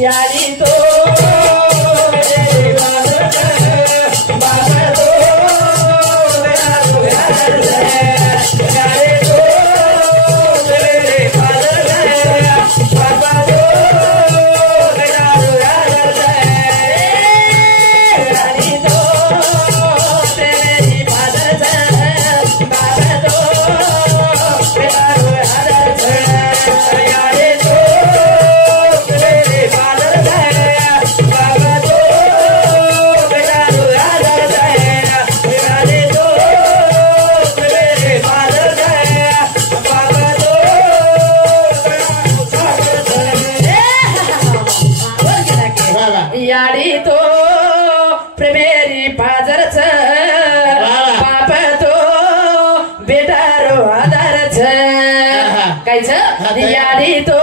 यारी तो यारी तो प्रेमेरी पाजर छ बाप तो बेटा रो आधार छ काय छ यारी तो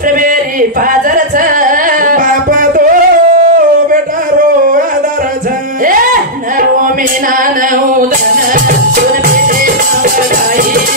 प्रेमेरी पाजर छ बाप तो बेटा रो आधार छ ए नरो मीना नौ धन सुन बेटे गाई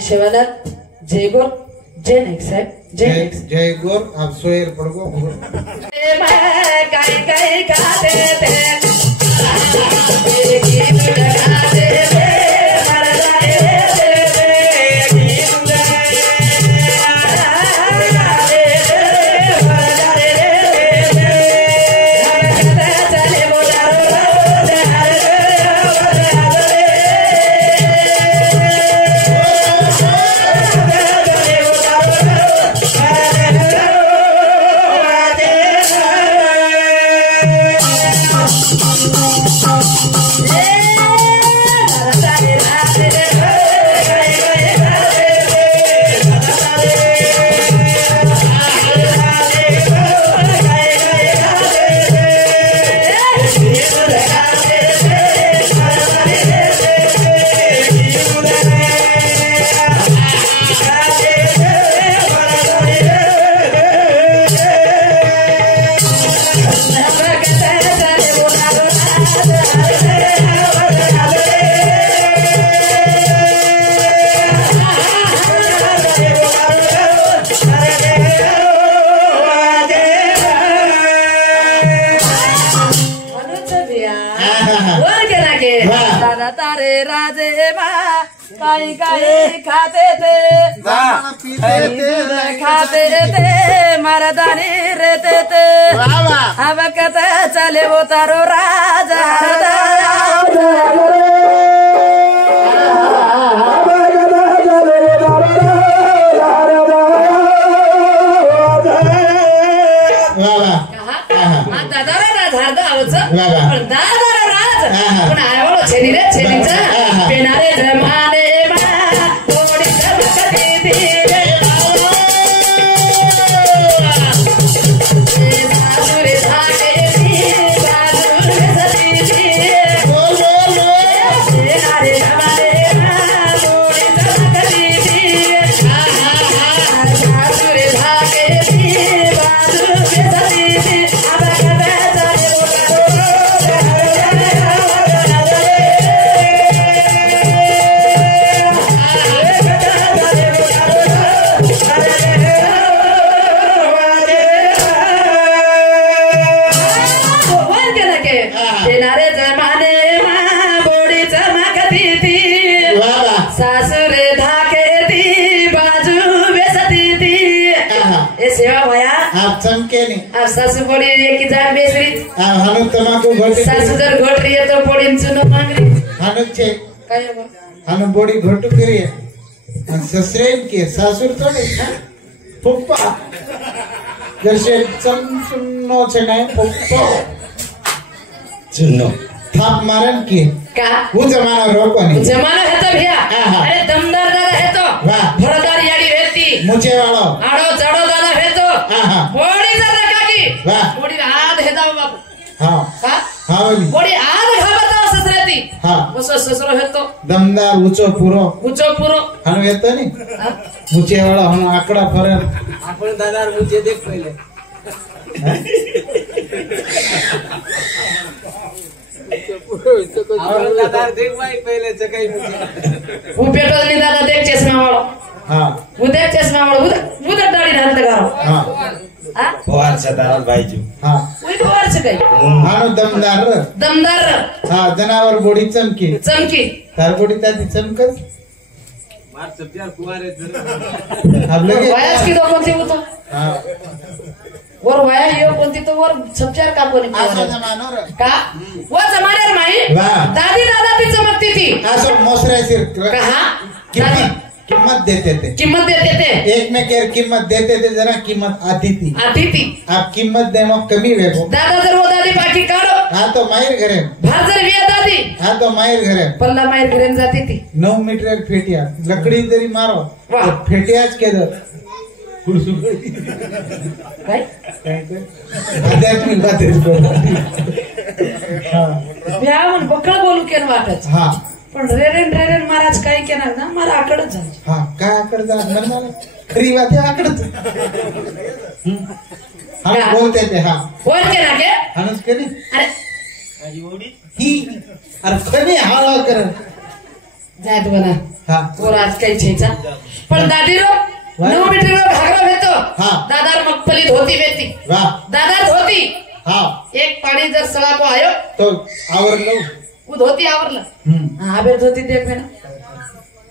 शिवानंद जय गुर जय नेक्स्ट साहब जय गुर आप सोयर पड़गो गाय गाय गाते थे तेरे गीत गाते थे काही काही खाते ते दूध खाते ते मरदानी रहते ते अब कथा चले वो तारो राजा पेनारे जमाने चमके नहीं सासू पड़ी की जान बेसरी हानु तमाकू घोटी सासू जर घोट रही है तो पड़ी चुनो मांग रही हानु छे काय हो हानु बॉडी घोटू करी है ससुरेन की सासुर तो नहीं पप्पा जैसे चमचुनो छे नहीं पप्पा चुनो थाप मारन की का वो जमाना रोको नहीं जमाना है तो भैया अरे दमदार दादा है तो भरदार याडी रहती मुझे वालो आड़ो जड़ो दादा है तो बॉडी जरा काकी वाह बॉडी आद है दादा बाबू हां हां बॉडी आद खाबता ससराती हां वो ससरो है तो दमदार ऊंचो पूरो हानु येतो नी मुझे वाला हम आकड़ा फरे आपण दादा मुझे देख पहिले दादा देख भाई पहिले काही वो पेट्रोल नहीं दादा देख चश्मा वाला हां वो देख चश्मा वाला वो दाढ़ी ढाल लगाओ हां हां बोहार सदाराल भाईजू हां वो बोहार से गई हानु दमदार हां जनावर बॉडी चमकी तार बॉडी ताती चमकत मार सप्यार कुमार है अब लगे वयस की तो कोणती होतो हां वर वया यो कोणती तो वर सप्चार का कोणी असो जमानो रे का वो जमान्यार माई वाह दादी दादा ती चमकती थी असो मोसरायची कहा कीमत देते थे एक में केर कीमत देते थे जरा कीमत आती थी आप कीमत देनो कमी वेगो दादा जर वो दादी पाठी काढो हाँ तो मायर घरे भार जर विया दादी हाँ तो मायर घरे पल्ला मायर घरे जाती थी 9 मीटर फेटिया लकड़ी तरी मारो वाह तो फेटियाच के दर काय आध्यात्मिक बात है हाँ व्यावन बकळ बोलू केन वाटच हाँ पण रेरेन महाराज काय केणार ना मला आकडच झालं हाँ काय आकड जा नर्मल खरी बात है आकडच हम बोलते थे हाँ बोल के ना के हनुस के नहीं अरे ही अरे कमी हाळा कर जाय तू बना हाँ वो आज काही छेचा पण दादी रो 9 मीटर रो घागरा भेटतो हाँ दादा मगफली धोती भेटती वाह दादा धोती हाँ एक पाणी जर सळा को आयो तो आवर लो वो धोती आवरलं हा बेर धोती देख ना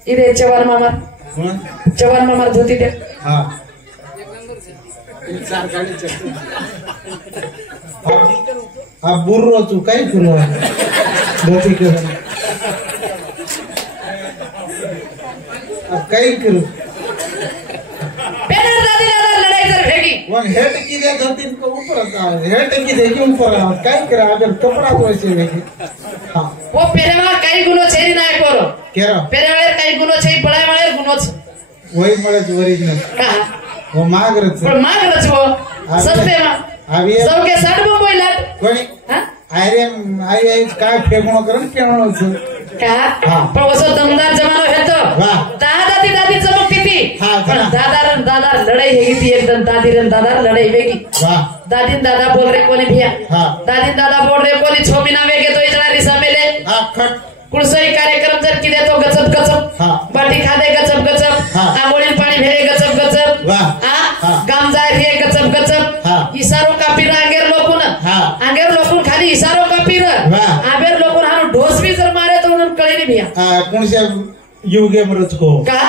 इधे जवान मामा धोती देख हाँ अब बुर्रो तू काय करू धोती कर अब काय करू पेनर दादी दादा लड़ाई जर भेगी वन हेड की दे धोती को ऊपर आता हेड की दे के ऊपर आ काय करा अगर कपड़ा तो ऐसे वेगी हाँ वो पेरेवा काही गुनो छेरी नाही करो केरा पेरेवाळे काही गुनो छे पळाय वाळे गुनो छ वही मळे ओरिजिनल का वो मागरच पण मागरच हो सस्ते मा अभी सबके 60 रुपये लाट कोणी हां आयरे आई काय फेकणो करन केवणो का पण वसो दमदार जमानो हेतो वाह दादी चमकती थी हाँ, पण दादा लड़ाई हेगी थी एकदम दादी लड़ाई वेगी वाह दादी दादा बोल रहे कोनी भैया हाँ दादी दादा बोल रहे कोनी 6 महीना वेगे तो इतना रिसा मेले हाँ खट कुळसई कार्यक्रम जर की देतो गचप हाँ बाटी खादे गचप हाँ आंबोळी पाणी भेरे गचप वाह हां गाम जाय रे गचप हाँ इसारो कापीर आंगेर लोकून हाँ आंगेर लोकून खाली इसारो कापीर वाह आंबेर लोकून हानु ढोस भी जर मारे तो उन कळे नहीं भैया कोणशे युगे मृतको का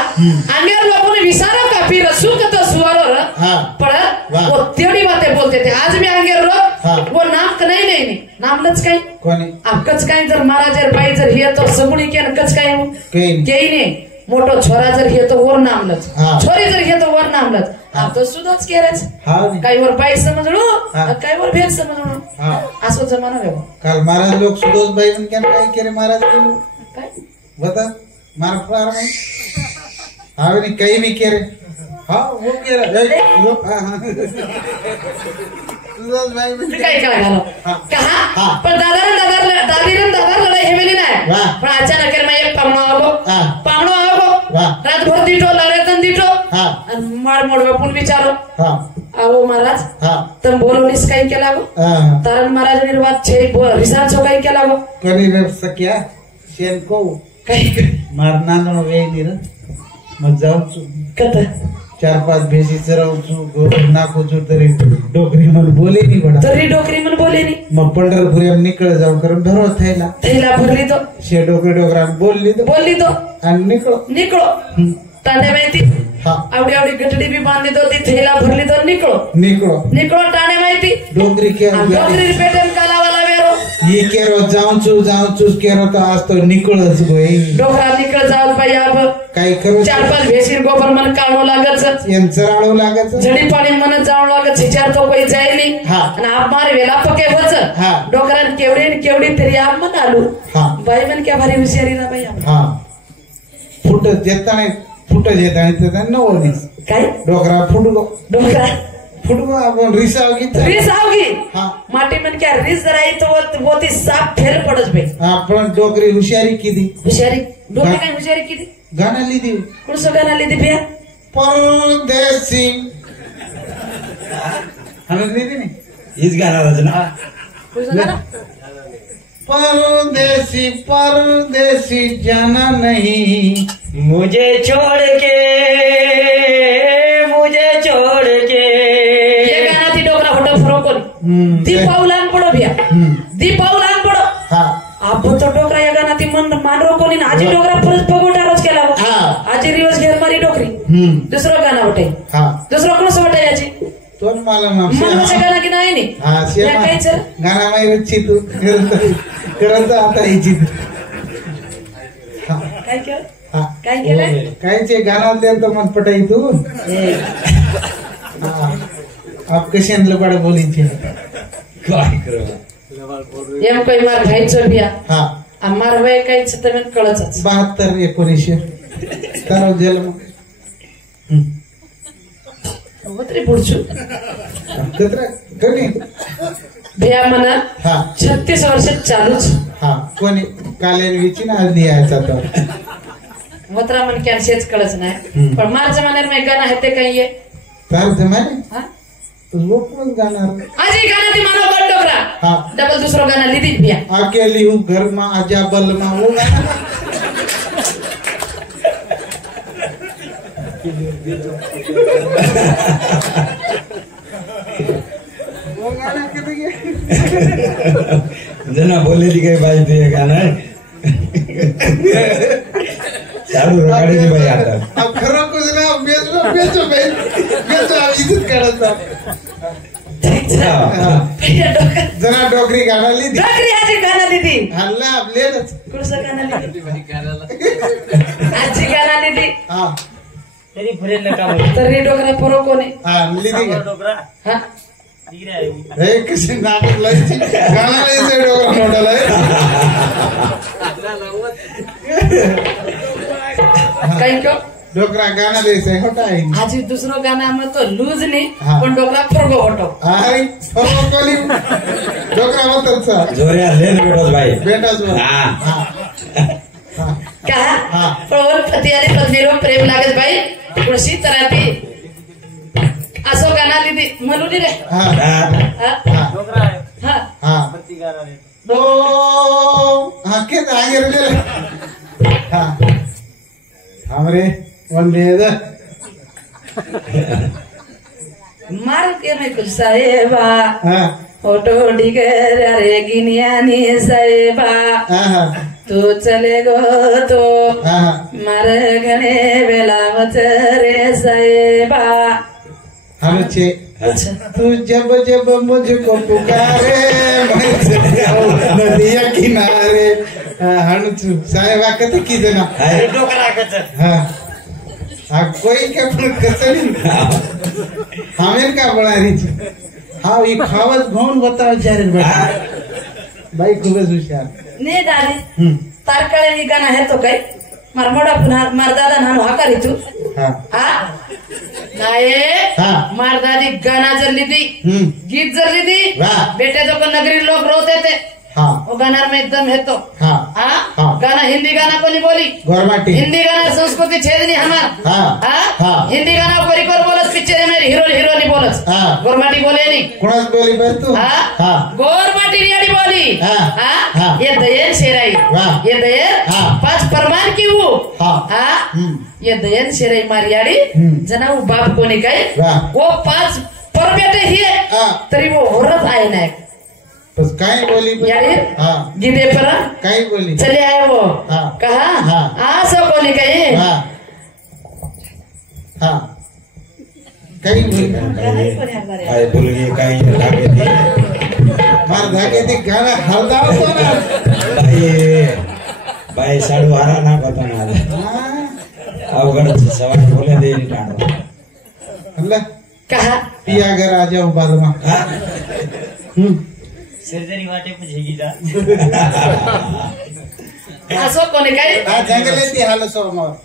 अंगेर लोगों ने विसारा का फिर सुख तो सुअर हाँ पड़ा वाह। वो तेरी बातें बोलते थे आज भी अंगेर हाँ। लोग वो नाम का नहीं नाम लच काही कोणी आप कच काही जर महाराज जर बाई जर हे तो सगुणी के कच काही काही नाही मोठो छोरा जर हे तो वर नाम लच हाँ। छोरी जर हे तो वर नाम लच आप तो सुधच केरेच हाँ काही वर बाई समजलो हाँ। काही वर भेद समजलो हाँ असो जमाना वेगो काल महाराज लोग सुदोष भाई मन क्या काय केले महाराज केलं काय बता मार फार नाही आवे नहीं कहीं भी केरे हाँ वो केरा सुदोष भाई मन काय काय झालं हाँ। कहा हाँ। पण दादी लढाई हेवेली नाही वाह। पण अचानक में एक पाहुणा हाँ। आगो वाह। रातभर दिटो लारेतन दिटो हाँ। आणि माळ मोडवा पण विचारो हाँ आवो महाराज हाँ तम बोलोनीस काही केला गो हाँ तारण महाराज निर्वात छे रिसान छो काही केला गो कोणी सक्या शेन को काही मारना नो वे निर मग जाऊ कत 4-5 भेसी चरवू नाखू तरी डोकरी म्हणून बोले नाही बडा तरी डोकरी म्हण बोले नी मग पंढरपूर निकळ जाऊ कारण धरो थैला थैला भरली तो शे डोकरा बोलली तर बोलली तो आणि निकळो टाणे माहिती हा आवडी गटडी बी बांधली तो ती थैला भरली तो निकळो टाणे माहिती डोकरी डोकरी पेटन कालावाला वेरो ये केरो जाऊचू केरो तर आज तो निकळच गोई डोकरा निकळ जाऊ पाई अब काय करू 4-5 भेसीर गोबर मन काढो लागत यांचं राळू लागत झडी पाणी मन जाऊ लागत चार तो कोई जाय नाही हा। आणि आप मार वेला पके होच हा। डोकरान केवढी तरी आप मन आलू हा बाई मन क्या भारी हुशारी ना बाई आप हा फुट जेताने त्याचा नवनीस काय डोकरा डोकरा फुटगो आपण रिसाव की रीस आवगी हा माटी मन क्या रीस जराई तो वो ती साफ फेर पडस भाई आपण डोकरी हुशारी किती हुशारी डोकरी काय हुशारी किती गाणं लिहिली कुणसं गाणं लिहिली बिया परदेसी हमें लिहिली नाही हीच गाणं रचना कुणसं गाणं परदेसी जाना नहीं मुझे छोड़ के ये गाणं ती डोकरा होटो फरोकोनी ती पाऊलान पडो बिया ती पाऊलान पडो हा आप तो डोकरा या गाणं ती मांडरो कोणी आजी डोकरा परत पगोटारच केला हा। आजी रिवर्स घेर मारी डोकरी दुसरं गाणं होते हा दुसरं कोणसं वाटाय याची तो मला मनोचं गाणं की नाही नी हा या काय चल गाणा माहिती तू करत आता याची काय केलं हा काय केलंय कायचे गाणं दे तो मन पटाई तू आप कशी आणलं पाडा बोलीचे काय कर एम कोई मार घायचो बिया हा मार वय काहीच तर मी कळच 72-19 तर जन्म तरी पुढचू कधी भैया म्हणा हा 36 वर्ष चालूच हा कोणी कालेन विचिन आज लिहायचा तर मत्रा मन कॅन्सेच कळच नाही पण मार जमान्यात मी गाणं आहे ते काही तर जमाने हा वो पण गाणार आजी गाणं ती मानव बड डोकरा हा डबल दुसरं गाणं लिहिली बिया अकेली हूँ घर में आजा बल में वो गाना वो गाना किती जना बोलेली काही बाई ते गाणं चालू रगाडीची बाई आता अब खरं कुछ ना बेचो इज्जत करायचा जरा डोकरी गाणं लिहिली डोकरी आजी गाणं लिहिली हल्ला आपल्यालाच कुठचं गाणं लिहिली आजी गाणं लिहिली हा तरी फरेल काम तरी डोकरा पोरो कोणी हा लिहिली डोकरा हा हे कशी नाटक लायची गाणं लिहायचं डोकरा नोटाला काही क्यों डोकरा गाणं लिहायचं होता आहे आजी दुसरं गाणं आम्हाला तो लूज नाही हा. पण डोकरा फरगो होतो अरे कोणी डोकरा म्हणतात जोऱ्या लेन बेटोस बाई बेटाच हा हा का हा. पण पती आणि पत्नीवर प्रेम लागत बाई कृषी तरापी असो गाणं लिहिली म्हणून रे हा हा डोकरा हा हा पत्ती गाणं तो हा के आगे रे हा हमरे वंदे मार के मैं कुछ साहेबा हा फोटो डिगर रे गिनियानी साहेबा हा तू चले गो तो हा मार घणे वेलावत रे साहेबा. हालो छे तू जब जब मुझको पुकारे मैं चले आऊं नदिया किनारे. हाणु तू साहेबा कते कीधं ना हा हा कोई के पण कसली हमें का बनारी छे. हा ई खावत घोण बताव जारे बेटा बाई खूबच हुशार. ने दादी तारकाळे मी गाणं हे तो काय मार मोडा पुन्हा मार दादा नानो आकारी तू हा हा नाही हा. मार दादी गाना जर लीधी गीत जर लीधी वाह. बेटे जो को नगरी लोग रोते थे हा वो गाना में एकदम है तो हा हाँ गाना हिंदी गाना को नहीं बोली गोरमाटी हिंदी गाना संस्कृति छेदनी हमार हा हा हिंदी गाना कोरी कोर बोलस पिक्चर में हीरो हीरो नहीं बोलस हा. गोरमाटी बोले नहीं कोणाच बोली बर तू हा गोरमाटी रियाड़ी बोली हा. हाँ ये दयन शेराई वाह. ये दयन हा. पांच परमान की वो हा. ये दयन शेराई मारियाड़ी जना वो बाप को नहीं कहे वाह. वो पांच पर बेटे ही है हा. तरी वो औरत आए ना बस काय बोली यारी हा गिदे पर काय बोली चले आए वो हाँ. कहा हाँ. आ सो को नहीं कहे हा हा काही बोली काय बोलगे काही लागे ते मार धागे ते गाणं हलदा होतो ना. बाई बाई साडू हारा ना होता ना हा. अवघड सवाल बोले दे टाळा अल्ला कहा पिया घर आ जाओ बालमा. सर्जरी वाटे पूछेगी जा असो को नहीं कहे हा जंगले ती हाल सोमवार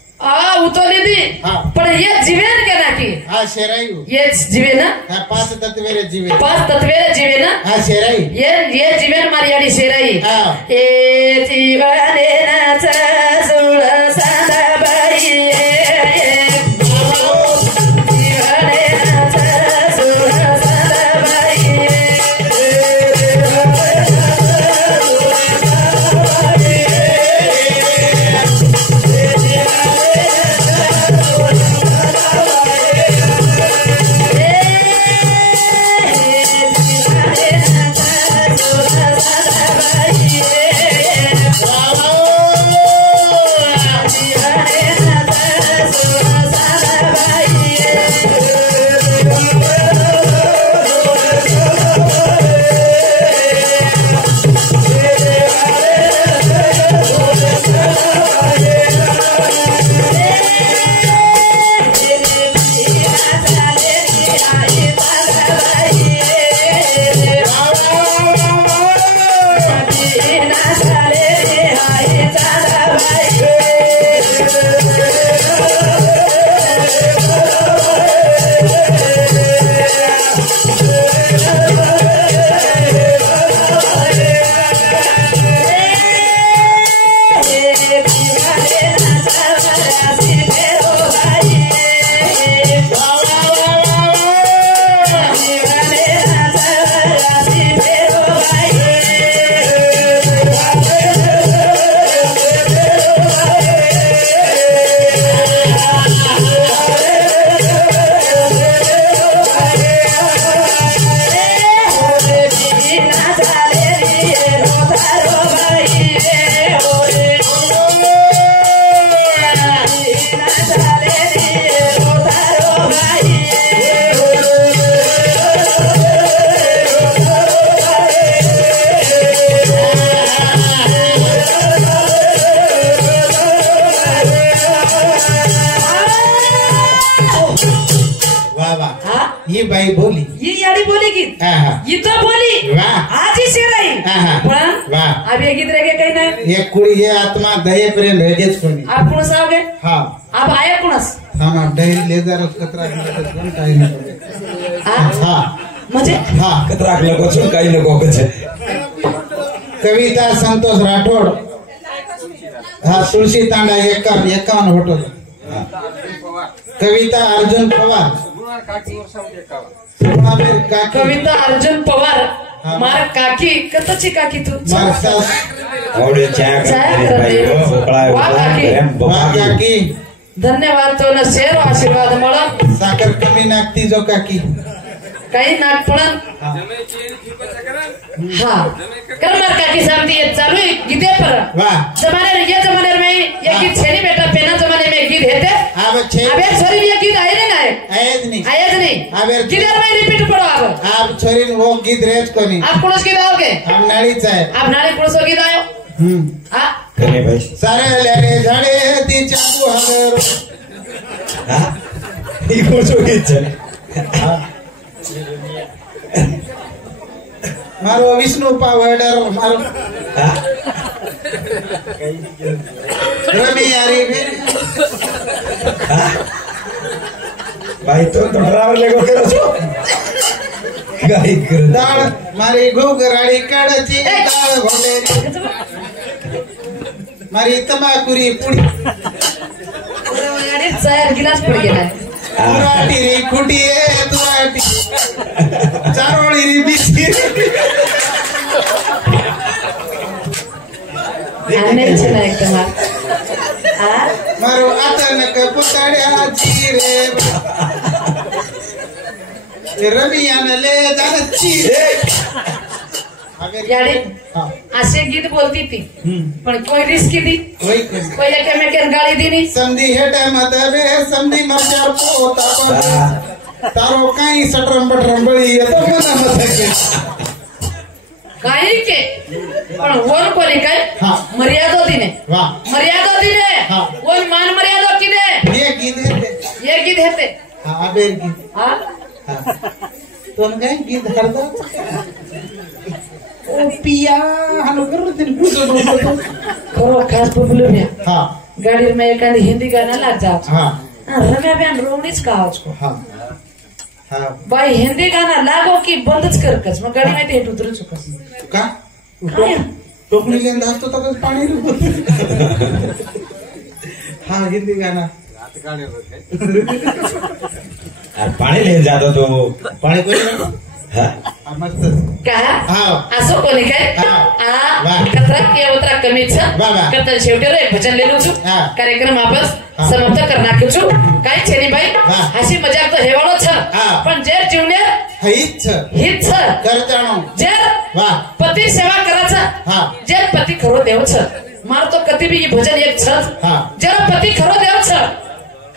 उतरली दी हाँ. पण ये जीवेन के ना की हा शेराई ये जीवे ना हा पाच तत्वेरे जीवे पाच तत्वेरे जीवे ना हा शेराई ये जीवेन मारियाडी शेराई हाँ. ए जीवने नाच सुळ सांदाबाई जीवने नाच सुळ सांदाबाई ही बाई बोली ही याडी बोली की इथं बोली वाह. आजी शेराई पण वाह. अब ये गीत रह गए कहीं नहीं एक कुड़ी ये आत्मा दहे प्रेम लगेच कोणी आप कुणस आओ गए हा अब आया कुणस हा दही लेजर कचरा कोण काही नाही हा म्हणजे हा कतराक नको છું काही नको છે कविता संतोष राठोड हा तुळशी तांडा 51 होतो. कविता अर्जुन पवार कविता अर्जुन पवार मार काकी कतची काकी तू मार्क्सास आवडे चहा करते बाई वाह काकी. काकी धन्यवाद तो न शेर आशीर्वाद मला साखर कमी नागती जो काकी काही नागपणन हाँ कर्मर का की शांति ये चालू है गीते पर वाह जमाने में ये गीत छेनी बेटा पेना जमाने में गीत हेते अबे छोरी ये गीत आए नहीं आए नहीं अबे किधर में रिपीट करो आप छोरी वो गीत रेज कोनी आप कौन गीत आओगे हम नाड़ी चाहे आप नाड़ी कौन गीत आयो हाँ कने भाई सारे लेने झाड़े ती चाकू हमें हाँ ये कौन गीत है मारो विष्णु पावडर मारो रमी यारी भाई तो ड्राइवर लेको करो छो गाई कर दाळ मारी घोगराडी काढची दाळ घोडेरी मारी तमाकुरी पुडी यार चार गिलास पड़ गया तुराटी री खुटी है तुराटी चारोळी री बिस्की नहीं चला एकदम मारो अचानक पुतळ्याची रे रमियान ले जाणची यारे असे गीत बोलती थी पण कोई रिस्क दी कोई एक में गाली दी नहीं समधी हेटा मतबे समधी मचार पोता पर तारो काई सटरम बटरम बळी येतो मना मथके काही के पण वन कोणी काय मर्यादा दिने मर्यादा दिने वन मान मर्यादा किने ये गीत हेते हां बेर गीत हां तोन काय गीत हरदा ओ पिया हनो कर दिन पूछो करो खास प्रॉब्लम है हां गाड़ी में एक हिंदी गाना लग जाओ हां रम्या बहन रोवणीच का उसको हां हां भाई हिंदी गाना लागो की बंदच कर कस मग गाडी में ते उतर चुकस का टोकनी लेंदा असतो तकच पाणी हां हिंदी गाना पाणी ले जातो तो पाणी कोणी हाँ मस्त कहा हां असो कोणी काय कचरा के उतरा कमीच कतल शेवटी रे भजन ले छु कार्यक्रम वापस समाप्त करना के छु काय छेनी भाई हसी मजाक तो हेवाळो छ पण जे जीवने हित छ कर जाणो जे वाह पति सेवा कराचा जे पति खरो देव छ मार तो कधी भी भजन एक छ जे पति खरो देव छ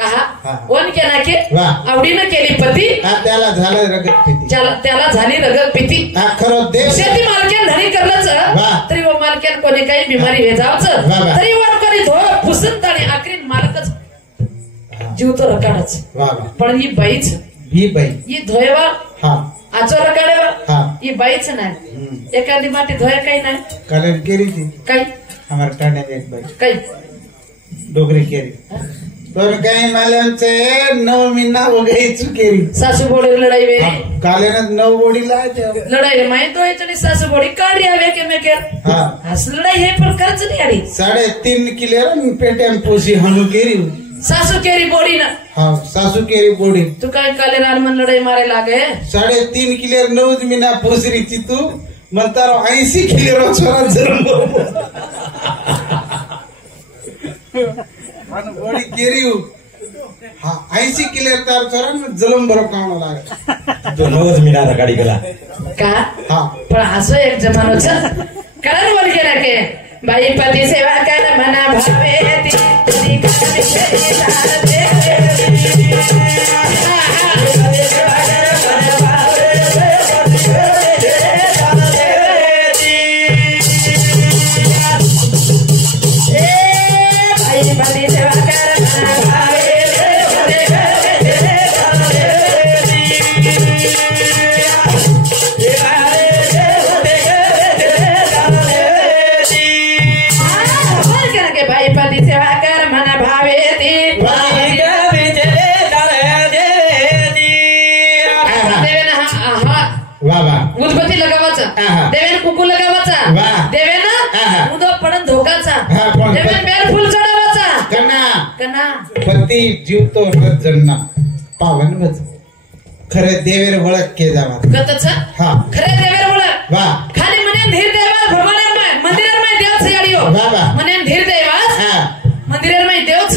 कहा वन के ना के आवडीनं केली पती त्याला झालं रगत पिती त्याला झाली रगत पिती खरो देव शेती मालक्यान धनी करलंच तरी वो मालक्यान कोणी काही बिमारी हे जावच तरी वन करी धो पुसत आणि आखरी मालकच जीव तो रकाडच पण ही बाईच ही धोयवा आजो रकाडेवा ही बाईच नाही एखादी माटी धोया काही नाही कारण केरी थी काही हमारे टाणे एक बाई काही डोगरी केरी तो कहीं मालूम से 9 महीना हो गई चुकेरी सासू बोड़ी लड़ाई वे काले ने 9 बोड़ी लाए थे लड़ाई मैं तो इतनी सासू बोड़ी काट रहा वे के मैं क्या हाँ हंस लड़ाई है पर खर्च नहीं आ रही 3.5 किलो पेटे में पोसी हनु केरी सासू केरी बोड़ी ना हाँ सासू केरी बोड़ी तू कहीं काले रान मन लड़ाई मारे लागे 3.5 किलो 9 महीना पोसी रही थी तू मंतारो 80 किलो छोरा जन्म बड़ी केरी हाँ 80 किलो तार छोरा में जलम भरो काम लागे तो 9 महीना गाडी गेला का हाँ पण असो एक जमानो छ कारण बोल के रखे भाई पति सेवा कर मना भावे तेरी कभी सेवा दे उदबत्ती लगावाचा देवेन कुकू लगावाचा देवेन उदो पडन धोकाचा देवेन बेल फुल चढवाचा कना पती जीव तो जन्ना पावन वच खरे देवेर वळख के जावा गतच हां खरे देवेर वळख वाह खाली मने धीर देवा भगवान मंदिर में देव छ याडियो वाह मने धीर देवा मंदिर में देव छ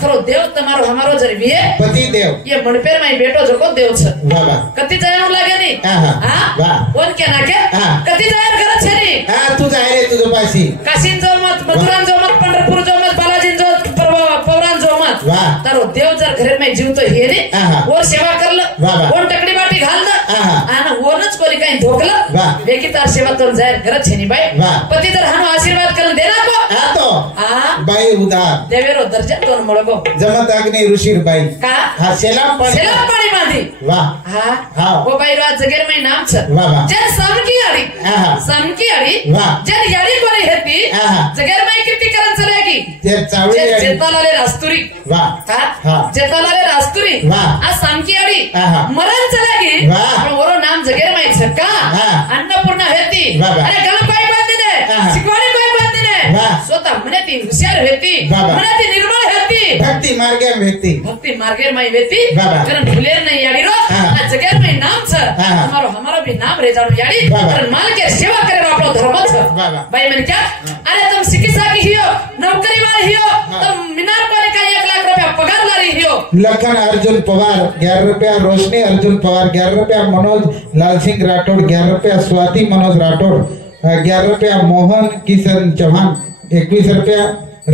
खरो देव તમારો हमारो जरवी है पति देव ये मनपेर में बेटो जको देव छ बाबा कति जायनो लागे नी हां वाह कोण के ना के कति जायर करत छे नी हां तू जाय रे तुझो पाशी काशीन जो मत मथुरान जो मत पंढरपूर जो मत बालाजी जो पौराण जो मत वाह तारो देव जर घरे में जीव तो हे रे और सेवा करल कोण टकडी बाटी घाल द आना वनच कोली काही धोकल बेकी तार सेवा तो जायर करत छे नी बाई पति जर हानो आशीर्वाद करन देना को हां तो बाई उधार देवेरो दर्जा तोन मळगो जमत अग्नि ऋषी बाई का हां सेलाम पाणी बांधी वाह हां वो बाई रात जगेर में नाम छ वाह जन समकी आडी वाह जन याडी कोणी हेती जगेर में कीर्ती करन चलेगी ते चावळी जेतालाले रास्तुरी वाह हां जेतालाले रास्तुरी वाह आ समकी आडी मरण चलेगी पण वरो नाम जगेर में छ का अन्नपूर्णा हेती अरे गला कोई बांधी दे सिकवाडी कोई बांधी दे स्वतः मने ती हुशार हेती मने ती निर्मळ हेती भक्ति मार्गे में में हेती कारण भूले नहीं याडी रो आ जगेर में नाम छ हमारो भी नाम रे जानो याडी कारण माल के सेवा करे आपलो धर्म छ भाई मन क्या अरे तुम चिकित्सा की हियो नौकरी वाली हियो तुम मीनार कोले का 1 लाख रुपया पगार वाली हियो लखन अर्जुन पवार 11 रुपया रोशनी अर्जुन पवार 11 रुपया मनोज लाल सिंह राठौड़ 11 रुपया स्वाति मनोज राठौड़ 11 रुपया मोहन किशन चौहान 21 रुपया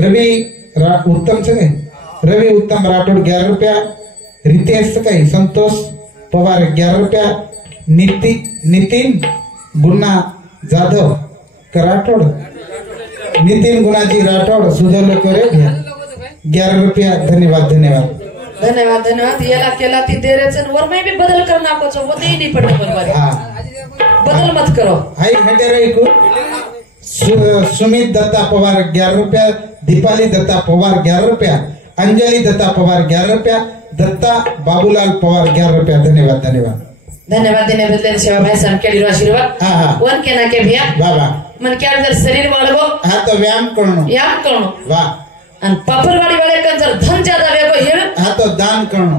रवि उत्तम से रवि उत्तम राठौड़ 11 रुपया रितेश कई संतोष पवार 11 रुपया नितिन गुना जाधव राठौड़ नितिन गुनाजी राठौड़ सुजल करे 11 रुपया धन्यवाद येला केला ती देरेचन वर में भी बदल करना को छो वो दे नहीं पड़े बराबर हां बदल मत करो हाई घंटे रे को सुमित दत्ता पवार 11 रुपया दीपाली दत्ता पवार 11 रुपया अंजलि दत्ता पवार 11 रुपया दत्ता बाबूलाल पवार 11 रुपया धन्यवाद देने बदले सेवा भाई सन के आशीर्वाद वन के ना के भैया बाबा मन के जर शरीर वाळगो हां तो व्यायाम करणो वाह अन पापरवाडी वाले का जर धन ज्यादा वेगो हे हां तो दान करणो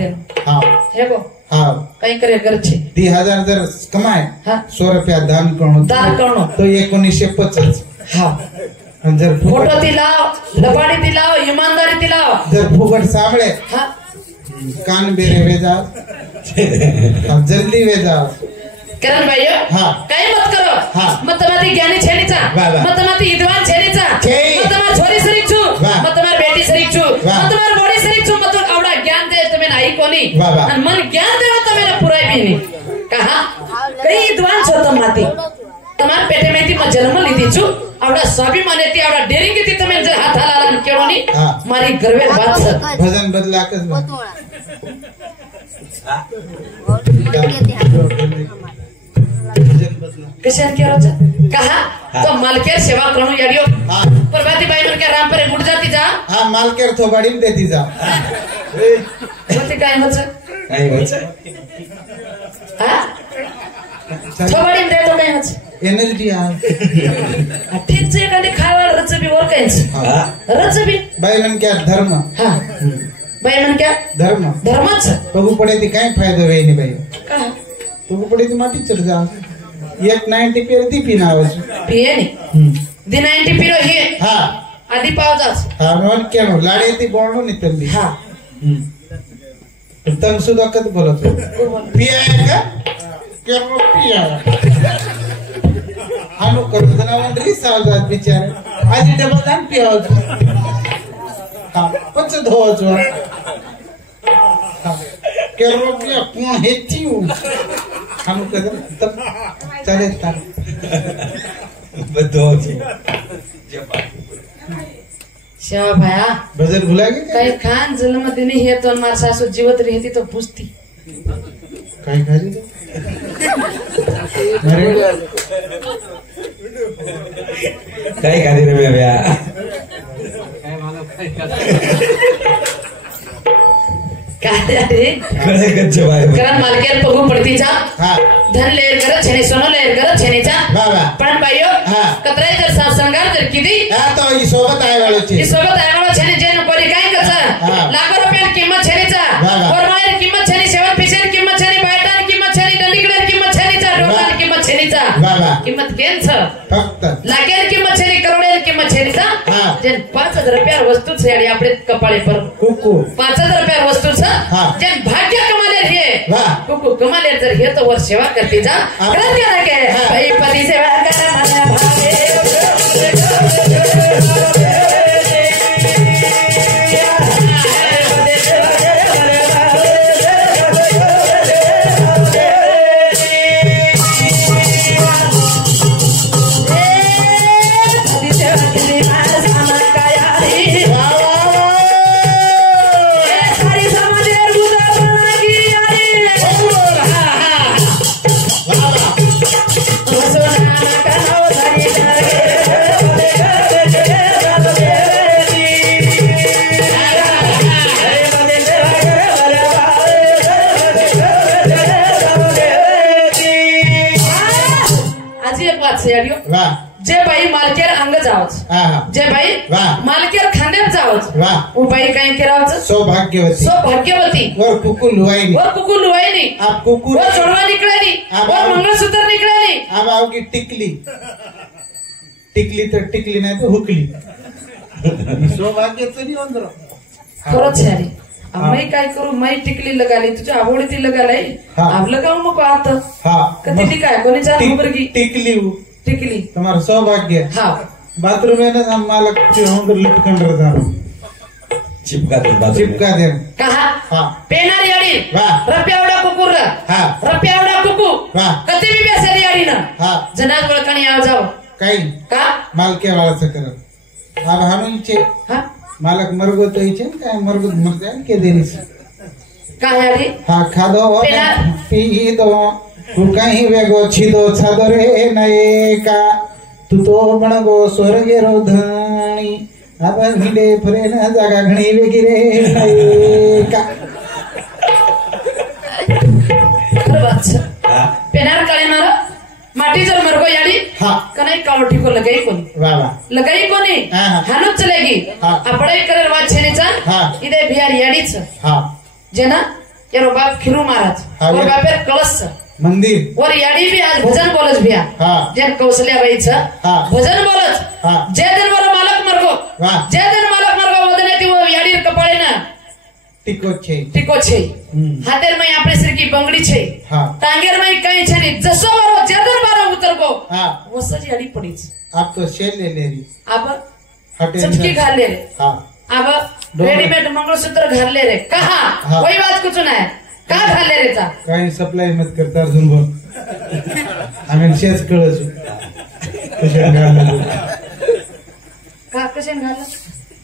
दे हां हेगो हां कई करे घर छे 2000 जर कमाए 100 रुपया दान करणो तो 1950 हां जर फोटो दिलाव लबाडी दिलाव ईमानदारी दिलाव जर फुकट सामळे हां कान बेरे वे जाओ अब जल्दी वे जाओ करण भाई हां काय मत करो हां मत माती ज्ञानी छेनीचा मत माती विद्वान छेनीचा मत मार छोरी सरीक छु मत मार बेटी सरीक छु मत मार बोडी सरीक छु मत आवडा ज्ञान दे तमे नाही कोनी आणि मन ज्ञान दे तमे पुराई भी नहीं कहा कई विद्वान छो तुम माती तमार पेटे में ती म जन्म लीधी छु आवडा स्वाभिमान येती आवडा डेरिंग येती तमे जर हात हालाला केळोनी मारी गर्वे बात छ भजन बदला कस कशान केरो छ कहा तो मालकेर सेवा करू याडियो प्रभाती बाई मन के राम पर गुड जाती जा हां मालकेर थोबाडी में देती जा होते काय होछ हां थोबाडी में दे तो काय होछ एनर्जी आ ठीक छे कने खावा रचबी वर कायच रचबी बाई मन के धर्म हां बाई मन के धर्मच बगु पडे ती काय फायदा होई नी बाई का बगु पडे ती माटी चढ़ जा 190 पेर ती पीना आवस पिए नी दी 90 पिरो हे हां आधी पाव जास हां मन के लाडे ती बोलनो नी तल्ली हां तम सुदा कत बोलत पिया का के पिया हानो करू जनावंडरी सावजात बिचारे आज डबल दान पियाव हां पच धोवचो के रुपया कोण हेतियो हानो कद तब चले ता बदोजी शेवा भाया बजर भुला गए काय खान जन्म दिन हे तो मार सासू जीवित रहती तो पूछती काय खाली काय खाली रे बेबा काय रे कळे कच्चे बाय कारण मालकेर पगू पडती जा हां धन लेर कर छेने सोनो लेर कर छेने जा बाबा पण भाइयो हां कतराई जर साथ संगार जर किदी हां तो ई सोबत आय वालो छे ई सोबत आय वालो छेने जेन कोरी काय करछ लाखो रुपया किंमत छेने जा फरमायर किंमत छेने सेवन पिसेन किंमत छेने बायटान किंमत छेने डंडीकडे किंमत छेने जा डोलान किंमत छेने जा बाबा किंमत केन छ फक्त लाखेर किंमत छेने करोडेर किंमत छेने जा जेन 5000 રૂપિયા વસ્તુ છે યાડી આપણે કપાળે પર कुकू 5000 રૂપિયા વસ્તુ છે જેમ ભાગ્ય કમાલે છે કુકુ કમાલે જર હે તો વર સેવા કરતી જા ગ્રંથ્ય લાગે ભાઈ પતિ સેવા કરે મને ભાવે जे बाई मालकेर अंग जावच जे बाई मालकेर खांद्यात जावच वो बाई काय करावच सौभाग्यवती और कुकू लुवाईनी आप कुकू और सोडवा निकळाली और मंगळसूत्र निकळाली अब आओगी टिकली तो टिकली नाही तो हुकली सौभाग्याचं नाही अंदर खरंच आहे रे मैं काय करू मैं टिकली लगाली तुझ्या आवडीची लगालाई आप लगाऊ मग आता कधी काय कोणी चार मुलगी टिकली तुम्हारा सौभाग्य बाथरूम में ना मालक लटकन रहा चिपका दे कहा पेनार याडी रप्यावडा कुकुर रप्यावडा कुकू कधी बी बेसारी याडी ना जनाज वळकाणी आव जाव काही का मालके वाळाचं कर अब हानुंचे मालक मरगो तो इचे काय मरगो मरते के देनीस का याडी खादो पी दो तू काही वेगो छिदो छादरे नये का तू तो बनगो स्वर्गे रोधणी आपण हिडे फरे न जागा घणी वेगी रे नये का पेनार काळे मारो माटी जर मरगो याडी कनाई कावठी को लगाई कोनी लगाई कोनी हानुच चलेगी आपड़ाई करेर वात छेनीचा इदे बिहार याडीच जेना यारो बाप खिरू महाराज और बापेर कळस मंदिर और याडी भी आज भजन बोलच भिया जेन कौशल्याबाई छ भजन बोलच जे दिन वर मालक मरगो वदने ती याडी कपाळे ना टिको छे हातेर में आपणे सिरकी बंगडी छे टांगेर में कई छे नी जसो वरो जेदन बारो उतरगो वसज याडी पडीच आप तो शेल ले री अब चटकी घाल ले रे अब रेडीमेड मंगलसूत्र घाल ले रे कहा कोई बात कुछ ना है का घाल ले रे ता काही सप्लाय मत करता अर्जुन बोल आम्ही शेच कळच कशा घाल का कशा घाल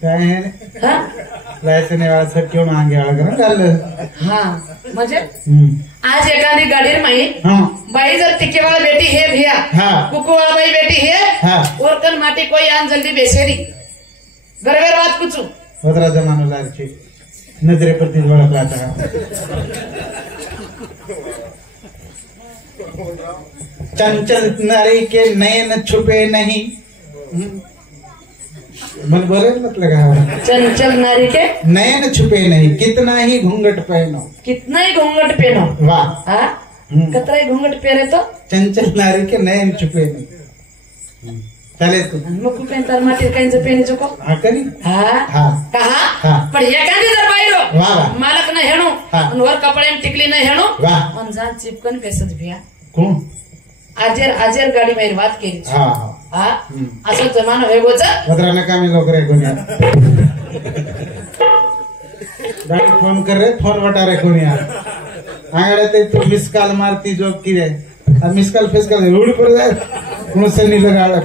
काय है हां लायसने वाला सब क्यों मांगे वाला कर घाल हां म्हणजे आज एखादी गाडीर माई बाई जर टिके वाला बेटी है भैया कुकू वाला बाई बेटी है और कन माटी कोई आन जल्दी बेसेरी गरगर बात कुछ वदरा जमानो लालची नजरे पर दिल बड़ा लाता चंचल नारी के नयन छुपे नहीं मन बोले मत लगा चंचल नारी के नयन छुपे नहीं कितना ही घूंघट पहनो वाह कतरा ही घूंघट पहने तो चंचल नारी के नयन छुपे नहीं चले तू मग पेन तर माटी कांच पेनी चको करी कहा पण एखादी जर बाईरो मालक न हेणो आणि वर कपडे टिकली न हेणो आणि जा चिपकन बेसत भिया कोण आजेर गाडी में बात केली असं जमानो वेगोचा वदरा नका मी लोक रे कोणी गाडी फोन कर रे फोन वटा रे कोणी आंगडे ते तू मिस कॉल मारती जॉब की रे मिस कॉल फेस कर रोड पर जाए कोण सनी लगाडा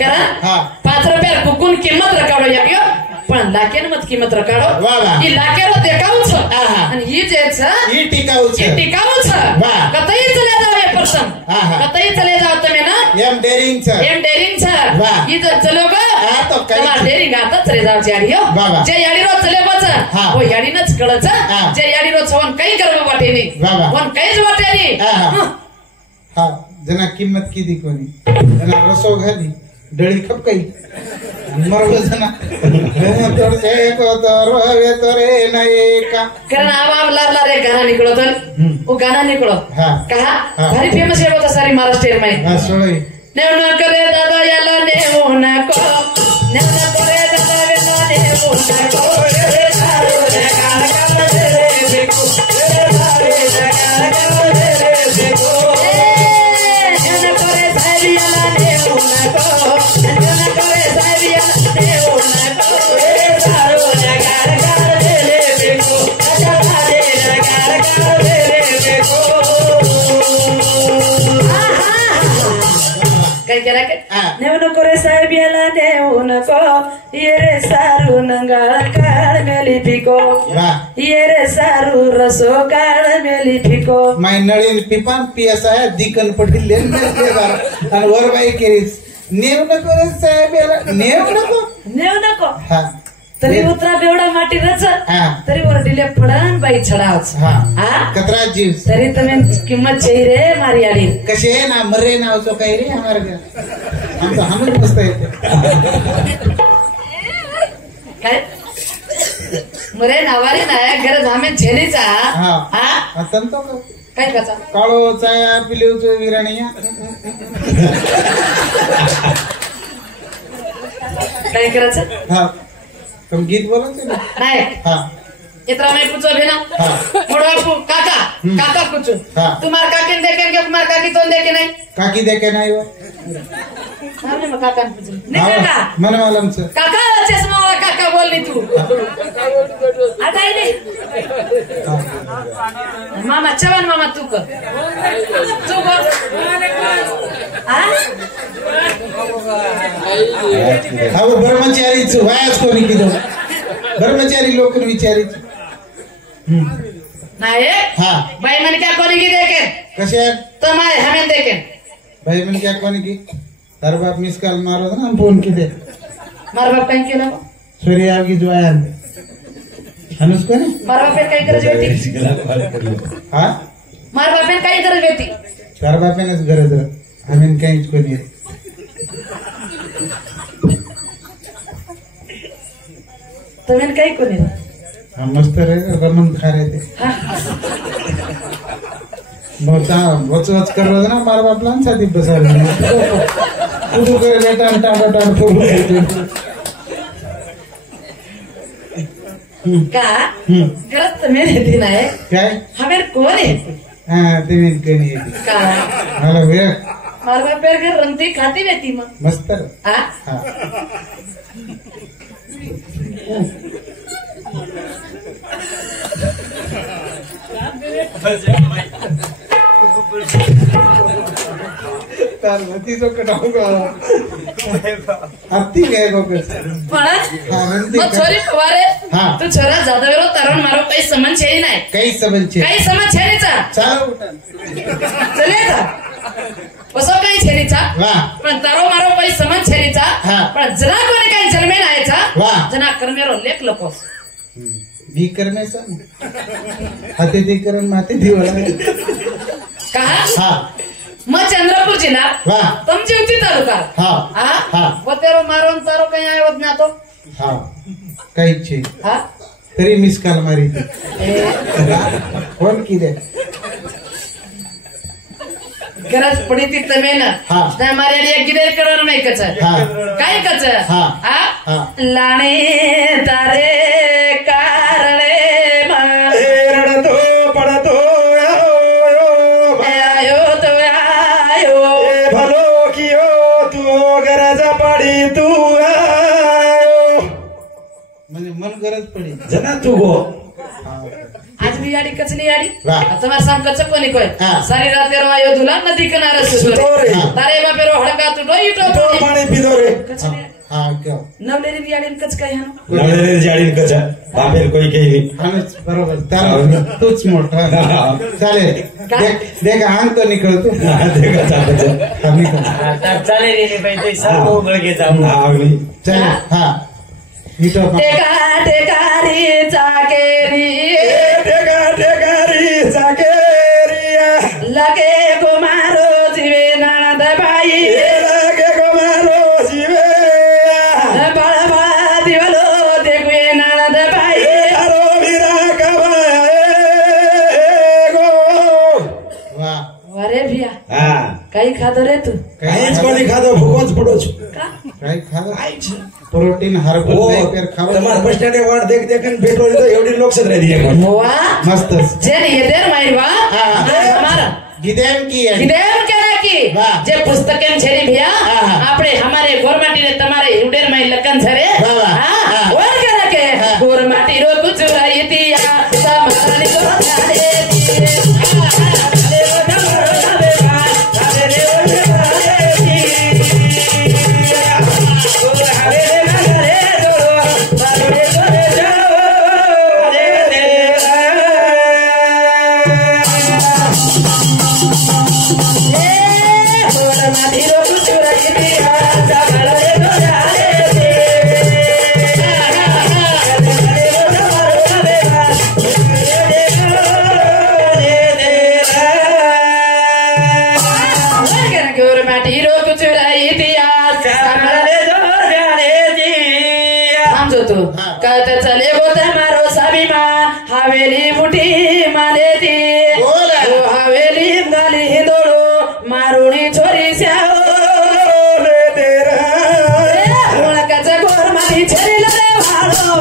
करा 5 रुपया कुकुन किंमत रकाडो याग्यो पण लाकेन मत किंमत रकाडो ई लाकेरो देखाऊ छ आणि ही जे छ ई टिकाऊ छ कतई चले जाओ ये पर्सन कतई चले जाओ तुम्ही ना एम डेरिंग छ ई जर चलोगा तो काय डेरिंग आता चले जाओ याडियो जे याडिरो चले बच ओ याडीनच कळच जे याडिरो छवन काही करबो वाटे नी वन काहीच वाटे नी जना किंमत किती कोणी जना रसो घाली डळी खपकाई मरव जना तोर से को तोरवे तोरे नये का कारण आवाज लारला रे गाना निकलो तर वो गाना निकलो कहा भारी फेमस है वो तो सारी महाराष्ट्र में सोई नेवना करे दादा याला नेवना को नेवना करे नेऊ नको ये रे सारू नंगाळ काळ मेली पिको ये रे सारू रसो काळ मेली पिको माय नळीन पिपान पियासा है दिकन पटी लेन आणि वर बाई केरीस नेऊ नको रे साहेब नेऊ नको हा तरी उतरा बेवडा माटी रच तरी वरटिले पडन बाई छडावच कतरा जीव तरी तुम्ही किंमत छे रे मारी आडी कशे ना मरे नावचो काही रे हमारे आमचा हमच मस्त आहे काय मरे नावारी नाही गरज आम्ही छेलीचा हा तंतो काय कचा काळो चाया पिलेवचो विराणिया काय करायचं हा तुम गीत बोलायचे ना नाही हा इतना मैं कुछ भी ना मोड़ा काका काका कुछ तुम्हार काकी देखें क्या तुम्हार काकी तो देखे नहीं काकी देखे नहीं वो हमने मैं काका पूछ नहीं काका मन वालम से काका चश्मा वाला काका बोल ली तू आता ही नहीं मामा चवन मामा तू को हाँ वो ब्रह्मचारी छु वायाच कोणी किदो ब्रह्मचारी लोक विचारी नाही हाँ भाई मैंने क्या कोनी की देखे कसे तुम्हारे हमें देखे भाई मैंने क्या कोनी की तार बाप मिस कॉल मारो ना फोन की दे मार बाप कहीं केला सूर्य आवगी जो आया हनुस को नहीं मार बाप कहीं गरज होती हाँ मार बाप कहीं गरज होती तार बाप ने गरज हमें कहीं को नहीं तुम्हें कहीं को नहीं हम मस्त रहे रमन खा रहे थे वच वच कर रहा था ना मार बाप लान साथी बसा तू करे बेटा टाटा का गलत मेरे दिन है क्या हमें कौन है हाँ तुम्हें कहीं का हेलो भैया मार बाप पैर कर रंगती खाती रहती माँ मस्त हाँ पार्वती जो कटाऊंगा हत्ती गए को छोरी फवारे तू छोरा ज्यादा वेळो तरुण मारो काही समन छे नाही काही समन छे काही समन छेनीचा चालो चलेगा कसं काही छेनीचा पण तारो मारो काही समन छेनीचा पण जरा कोणी काही जन्मे नाहीचा जना कर्मेरो लेख लपोस दी करने सा हाते दी करण माते दी वाला कहा मग चंद्रपूर जिल्हा तुमची होती तालुका व तेरो मारून तारो काही आवत ना तो काहीच छे तरी मिस कॉल मारी फोन की दे गरज पडी ती तमे ना हमारे लिए गिरे करोड़ नहीं कच काय कच लाणे तारे कारणे रडतो पडतो आयो तो आयो भलो कियो तू गरज पडी तू म्हणजे मन गरज पडी जना तू गो आज भी याडी कचली याडी तुम्हारे साम कच कोनी कोई सारी रात रो आयो दुला नदी किनारे सुसोरे तारे बापे रो हड़का तू डोई तो पानी पीदो रे कचली हाँ क्यों नवलेरी भी याडी कच काय हनो नवलेरी जाडी कच बापे कोई काही नाही आम्हीच बरोबर त्याला तूच मोठा चालेल देख अंग तो निकळतो देखा चालतं आम्ही चाले रे भाई ते सब गळगे जाऊ आवली चल हाँ मीठो टेका टेकारी चाकेरी टेकारी चाकेरिया लगे कुमारो जीवे ननद भाई लगे कुमारो जीवे बड़ा बड़ा दिवलो देखवे ननद भाई अरो वीरा कवाए गो वाह अरे भैया हाँ काही खातो रे तू काहीच कोणी खातो भूकोच पडो छु काही खातो प्रोटीन हरभर पेर खावा તમાર બસ સ્ટેન્ડે વાડ દેખ દેખન બેઠો તો એવડી લોક સદ રહી દીએ वाह मस्त जेन येदेर मारवा हमारा गिदेम की गिदेम केना की जे पुस्तकेम छेरी भैया आपणे हमारे गोरमाटी ने तुम्हारे उडेर माई लकन झरे हां और केना के गोरमाटी रो कुछ आई दिया समानी को थारे दिए हवेली मुठी माने ती हवेली गाली हिंदोळो मारुणी छोरी श्याओ ओळखाचा गोर मारी छेरीला रे भाडो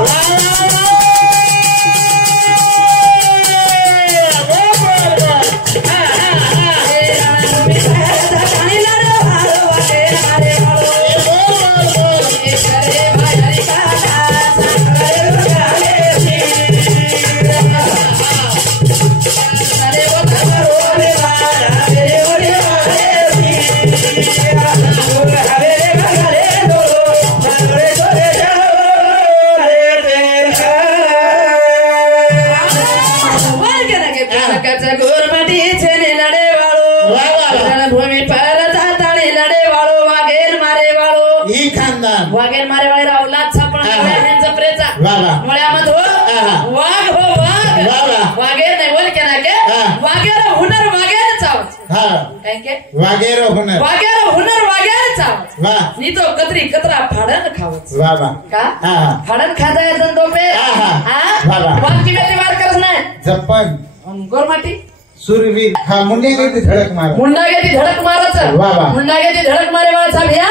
वाघेर मारे वाळे रावला छापण जपरेचा मुळ्यामध्ये वाघ हो वाघ वाघेर नाही बोल के ना के वाघेर हुनर वाघेर चावत वाघेर हुनर वाघेर चावत नी तो कतरी कतरा फाडन खावत का फाडन खाता येतं तो पे वाघची बेटी मार करत नाही जपन गोरमाटी सुरवीर मुंडा गेली धडक मारत मुंडा गेली धडक मारे वाळा भैया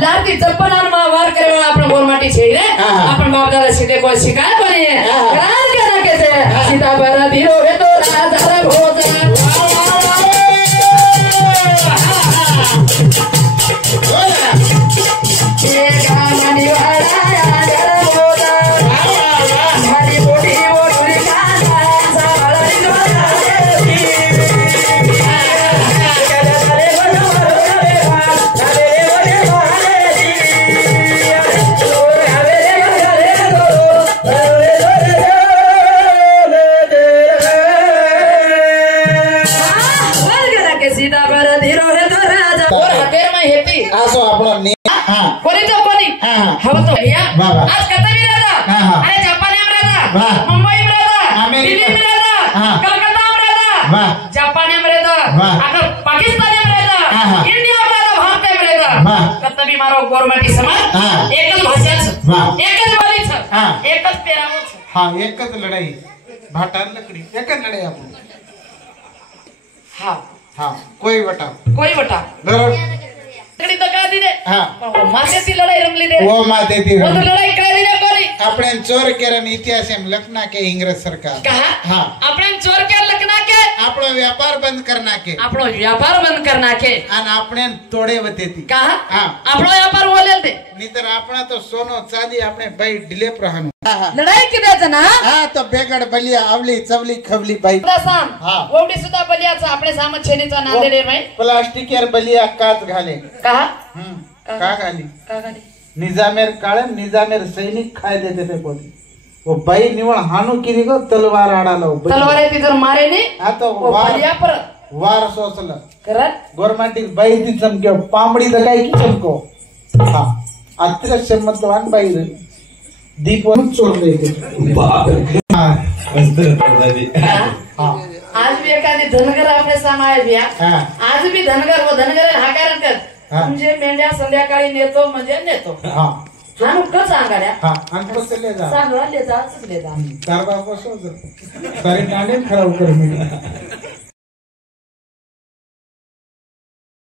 लाती चप्पल आणि वार करे वाळा आपण गोरमाटी छे रे आपण बापदादा सीधे को शिकाय बने करार के ना कैसे सीता बरा धीरो हे तो राजा भोजा ये गामनी वाला यार भोजा हरी बोटी बोटी खाना साला असो आपण कोणी तो कोणी हवं तो भैया आज कथा भी राहता अरे जपान में राहता मुंबई में राहता दिल्ली में राहता कलकत्ता में राहता जापान में राहता अगर पाकिस्तान में राहता इंडिया में राहता भारत में राहता कथा भी मारो गोरमाटी समाज एकच भाषाच एकच बोलीच एकच पेरावच हा एकच लढाई भाटार लकडी एकच लढाई आपण हा कोई वटा लकड़ी दका दी रे मासे ती लड़ाई रमली रे वो माते थी वो तो लड़ाई करी रे कोनी આપણે ચોર કેરન ઇતિહાસ એમ લખના કે ઇંગ્રેજ સરકાર कहा हाँ આપણે ચોર के लखना के આપણો વ્યાપાર બંધ કરના કે આપણો व्यापार बंद करना के અને આપણે તોડે વતેતી कहा हाँ આપણો व्यापार बोले थे નીતર આપણા તો સોનો ચાંદી આપણે ભાઈ ઢીલે પ્રહાનું लड़ाई की देत ना હા તો બેગડ બલિયા આવલી ચવલી ખવલી ભાઈ साम हाँ ओवडी सुद्धा बलियाचा आपले साम छेनीचा नांदेडे रे प्लास्टिक यार बलिया काच घाले कहा का घाली का गाडी निजामेर काळे निजामेर सैनिक खाय देते ते कोणी वो बाई निवळ हानू किरी गो तलवार आडालो तलवार ती जर मारे ने हा तो बलिया पर वार सोसलं करत गवर्नमेंट बाई ती चमके पांबडी दगाई की चमको हा अत्र क्षमतवान बाई रे दीप वन चोर देते बाप रे मस्त दादी आज भी एखादी धनगर आपले सामाय बिया आज भी धनगर वो धनगर हाकारण कर म्हणजे मेंढ्या संध्याकाळी नेतो म्हणजे नेतो हा हाणू का सांगाड्या हा आणि कसं ले जा सांगा ले जा तार बाप असो तर सारे नाणे खराब कर मी